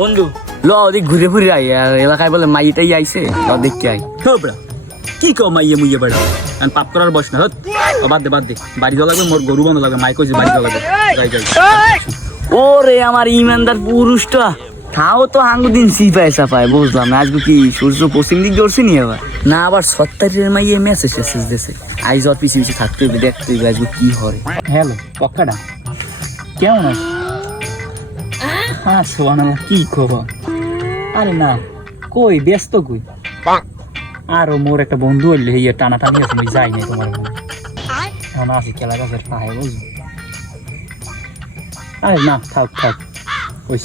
বন্ধু ল ওদিক ঘুরে ঘুরে আই আর এলাকায় বলে মাইটাই আইছে ল দেখতে আই। হোবরা কি কও মাইয়ে মুইয়ে বেড়া আর পাপ করার বয়স না হত বাদ দে বাড়ি যাওয়া লাগবে মোর গরু বন্ধ লাগবে মাই কইছে বাড়ি যাওয়া লাগবে যাই ওরে আমার ইমানদার পুরুষটা তাও তো হাঙ্গু দিন সিপাই সাপাই বুঝলাম না আজকে কি সূর্য পশ্চিম দিক ধরছে নি আবার না আবার 70 মাইয়ে মেসেজ দিছে আইজ আর পিছিয়ে পিছিয়ে থাকতে হবে দেখতে হবে আজকে কি হয়। হ্যালো পক্কাটা কেমন আছিস? হ্যাঁ সুবহানাল্লাহ কি খবর? আরে না কই ব্যস্ত কই আর মোর একটা বন্ধু হইলে ইয়ে টানাটানি আছে মই যাই নাই তোমার এখন আসি খেলা গাছের পায়ে বুঝলি। আরে না থাক ওই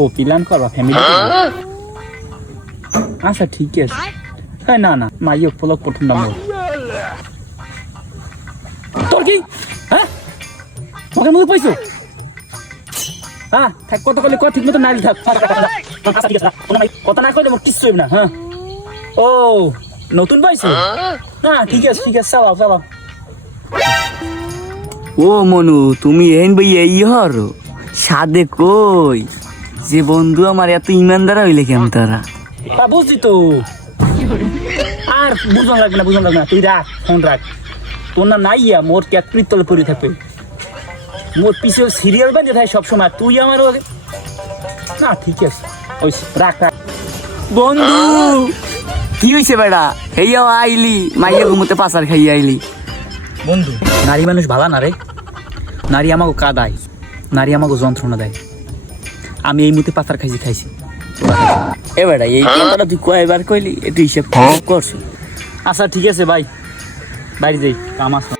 ও প্ল্যান করবা ফ্যামিলি আচ্ছা ঠিক আছে। হ্যাঁ না মাইও পলক প্রথম নাম তোর কি হ্যাঁ মগের মধ্যে পাইছো হ্যাঁ থাক কত করলে ঠিক মতো নাইল থাক কথা না কইলে কিচ্ছু হইব না। হ্যাঁ ও নতুন পাইছো হ্যাঁ ঠিক আছে চালাও। ও মনু তুমি এহেন বই এই হর সাদে কই যে বন্ধু আমার এত ইমানদার হইলে কেমন তারা বুঝছি তো আর বুঝন লাগবে না তুই রাখ ফোন রাখ তোর না নাইয়া মোর ক্যাপ্রির তলে পড়ে থাকবে মোর পিছে সিরিয়াল বাজে থাকে সবসময় তুই আমার না ঠিক আছে ওই রাখ বন্ধু কি হইছে বেড়া হেইয়াও আইলি মাইয়া ঘুমোতে পাচার খাইয়া আইলি। বন্ধু নারী মানুষ ভালা না রে নারী আমাকে কাঁদায় নারী আমাকে যন্ত্রণা দেয় আমি এই মুহূর্তে পাচার খাইছি এ বেড়া এই কথাটা তুই কয়বার কইলি একটু হিসাব করছি। আচ্ছা ঠিক আছে ভাই বাইরে যাই কাম আছে।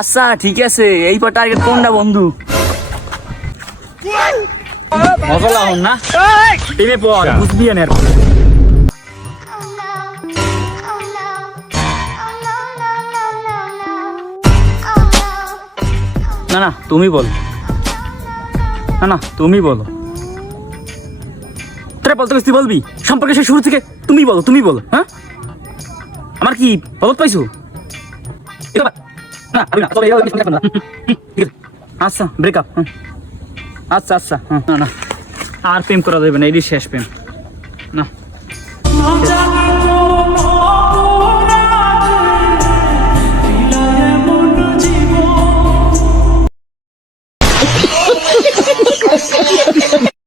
আচ্ছা ঠিক আছে এই পর টার্গেট কোনটা বন্ধু মজলা হন না টিমে পড় বুঝবি না না তুমি বল না তুমি বলো তোরা বলতে তুই বলবি সম্পর্কে শুরু থেকে তুমি বলো হ্যাঁ আমার কি বলত পাইছো আচ্ছা ব্রেকআপ আচ্ছা না আর প্রেম করা যাবে না এটি শেষ প্রেম না